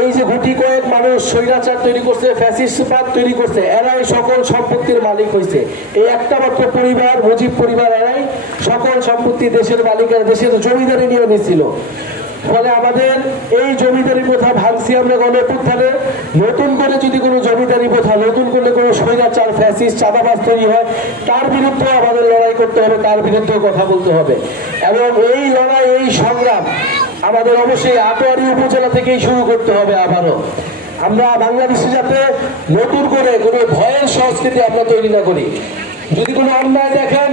এই যে গুটি কয়েক মানুষ স্বৈরাচার তৈরি করছে, ফ্যাসিস্টবাদ তৈরি করছে, এরাই সকল সম্পত্তির মালিক হয়েছে। এই একটা মাত্র পরিবার, মুজিব পরিবার, এরাই সকল সম্পত্তি দেশের মালিকেরা দেশের জমিদারি নিয়ে নিয়েছিল। ফলে আমাদের এই জমিদারি প্রথা ভাঙছি আমরা গণঅভ্যুত্থানে। নতুন করে যদি কোনো জমিদারি প্রথা, নতুন করে কোনো স্বৈরাচার, ফ্যাসিস্ট, চাঁদাবাজ তৈরি হয়, তার বিরুদ্ধে আমাদের লড়াই করতে হবে, তার বিরুদ্ধে কথা বলতে হবে। এবং এই লড়াই, এই সংগ্রাম আমাদের অবশ্যই আটোয়ারী উপজেলা থেকেই শুরু করতে হবে। আবারও আমরা বাংলাদেশে যাতে নতুন করে কোনো ভয়ের সংস্কৃতি আমরা তৈরি না করি। যদি কোনো অন্যায় দেখেন,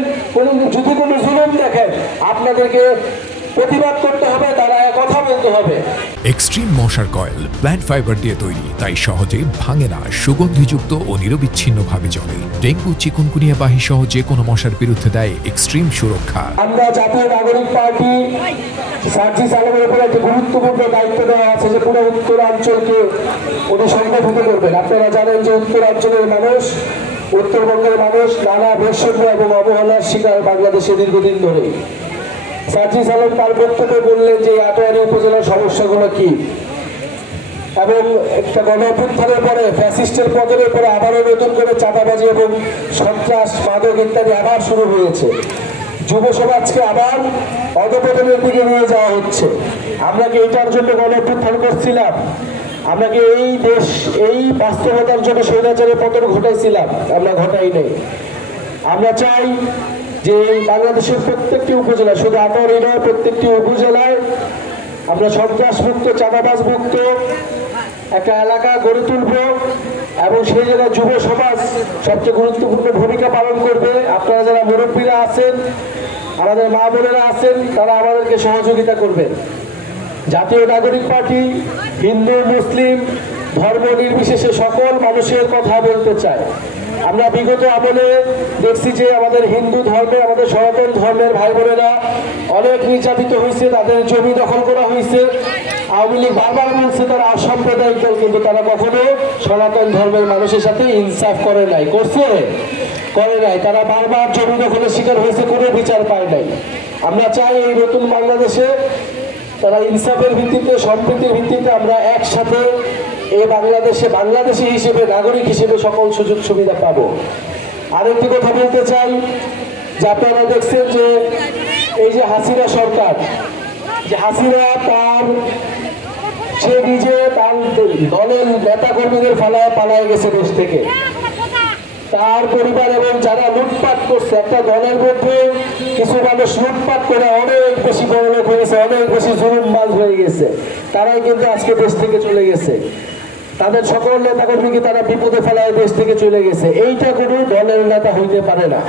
যদি কোনো জুলুম দেখেন, আপনাদেরকে প্রতিবাদ করতে হবে, তারা কথা বলতে হবে। এক্সট্রিম মশার কয়েল প্ল্যান্ট ফাইবার দিয়ে তৈরি, তাই সহজে ভাঙে না, সুগন্ধিযুক্ত ও নিরবিচ্ছিন্নভাবে জ্বলে। ডেঙ্গু, চিকুনগুনিয়া বাহি সহ যে কোনো মশার বিরুদ্ধে দেয় এক্সট্রিম সুরক্ষা। আমরা জাতীয় নাগরিক পার্টি সার্জিস আলমের উপর একটি গুরুত্বপূর্ণ দায়িত্ব দেওয়া আছে যে পুরো উত্তরাঞ্চলকে উনি সংগঠিত করবেন। আপনারা জানেন যে উত্তরাঞ্চলের মানুষ, উত্তরবঙ্গের মানুষ নানা বৈষম্য এবং অবহেলার শিকার বাংলাদেশে দীর্ঘদিন ধরে। সার্জিস আলম তার বক্তব্যে বললেন যে আটোয়ারী উপজেলার সমস্যাগুলো কি, এবং একটা গণঅভ্যুত্থানের পরে ফ্যাসিস্টের পতনের পরে আবারও নতুন করে চাঁদাবাজি এবং সন্ত্রাস, মাদক ইত্যাদি আবার শুরু হয়েছে। যুব সমাজকে আবার অধঃপতনের দিকে নিয়ে যাওয়া হচ্ছে। আমরা কি এটার জন্য গণঅভ্যুত্থান করছিলাম? আমরা কি এই দেশ, এই বাস্তবতার জন্য স্বৈরাচারের পতন ঘটাইছিলাম? আমরা ঘটাই নাই। আমরা চাই যে বাংলাদেশের প্রত্যেকটি উপজেলা, শুধু আটোয়ারী নয়, প্রত্যেকটি উপজেলায় আমরা সন্ত্রাস মুক্ত, চাঁদাবাজ মুক্ত একটা এলাকা গড়ে তুলব, এবং সেই জায়গায় যুব সমাজ সবচেয়ে গুরুত্বপূর্ণ ভূমিকা পালন করবে। আপনারা যারা মুরব্বীরা আছেন, আমাদের মা বোনেরা আছেন, তারা আমাদেরকে সহযোগিতা করবেন। জাতীয় নাগরিক পার্টি হিন্দু, মুসলিম, ধর্ম নির্বিশেষে সকল মানুষের কথা বলতে চায়। আমরা বিগত আমলে দেখছি যে আমাদের হিন্দু ধর্মে, আমাদের সনাতন ধর্মের ভাই বোনেরা অনেক নির্যাতিত হয়েছে, তাদের জমি দখল করা হয়েছে। আওয়ামী লীগ বারবার বলছে তারা অসাম্প্রদায়িক দল, কিন্তু তারা কখনো সনাতন ধর্মের মানুষের সাথে ইনসাফ করে নাই। করছে? করে নাই। তারা বারবার জমি দখলের শিকার হয়েছে, কোনো বিচার পায় নাই। আমরা চাই এই নতুন বাংলাদেশে তারা ইনসাফের ভিত্তিতে, সম্প্রীতির ভিত্তিতে আমরা একসাথে এই বাংলাদেশি হিসেবে, নাগরিক হিসেবে সকল সুযোগ সুবিধা পাবো। আরেকটি কথা বলতে চাই যে আপনারা দেখছেন যে এই যে হাসিনা সরকার, যে হাসিনা সে নিজে তার দলের নেতা কর্মীদের পালায় গেছে দেশ থেকে। তার পরিবার এবং যারা লুটপাট করছে, একটা দলের মধ্যে কিছু মানুষ লুটপাট করে অনেক বেশি বড়লোক হয়েছে, অনেক বেশি জুলুমবাজ হয়ে গেছে, তারাই কিন্তু আজকে দেশ থেকে চলে গেছে। তাদের সকল নেতা কর্মীকে তারা বিপদে ফেলায় দেশ থেকে চলে গেছে। এইটা কোনো দলের নেতা হইতে পারে না।